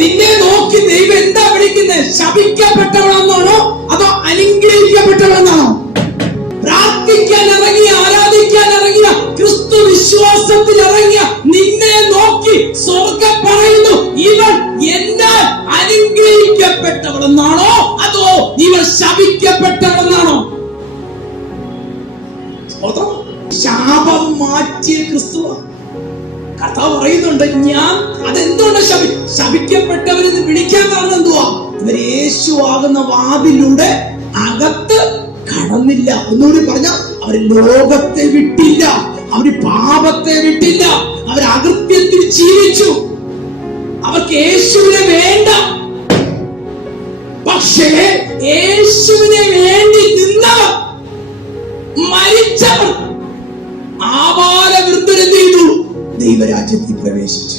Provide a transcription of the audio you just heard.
നിന്നെ നോക്കി ദൈവം എന്താ വിളിക്കുന്നത്? ശപിക്കപ്പെട്ടവളെന്നാണോ അതോ അനുഗ്രഹിക്കപ്പെട്ടവളെന്നാണോ? പ്രാർത്ഥിക്കാൻ ഇറങ്ങിയ, ആരാധിക്കാൻ ഇറങ്ങിയ, ക്രിസ്തു വിശ്വാസത്തിൽ ഇറങ്ങിയ നിന്നെ നോക്കി സ്വർഗ്ഗം പറയുന്നു, ഇവൾ എന്നാൽ അനുഗ്രഹിക്കപ്പെട്ടവളെന്നാണോ അതോ ഇവൾ ശപിക്കപ്പെട്ടവളെന്നാണോ? ശാപം മാറ്റിയ ക്രിസ്തുവാണ്. കർത്താവ് പറയുന്നുണ്ട്, ഞാൻ അതെന്തുകൊണ്ട് ശപിക്കപ്പെട്ടവരെന്ന് വിളിക്കാൻ കാരണം എന്തുവാ? ഇവർ യേശു ആകുന്ന വാതിലൂടെ അകത്ത് കടന്നില്ല. ഒന്നുകൂടി പറഞ്ഞ, അവര് ലോകത്തെ വിട്ടില്ല, അവര് പാപത്തെ വിട്ടില്ല, അവർ അകൃത്യത്തിൽ ജീവിച്ചു. അവർക്ക് യേശുവിനെ വേണ്ട. പക്ഷേ യേശുവിനെ വേണ്ടി നിന്നവർ, മരിച്ചവർ, ആബാലവൃദ്ധരെന്ത് ചെയ്തു? ദൈവരാജ്യത്തിൽ പ്രവേശിച്ചു.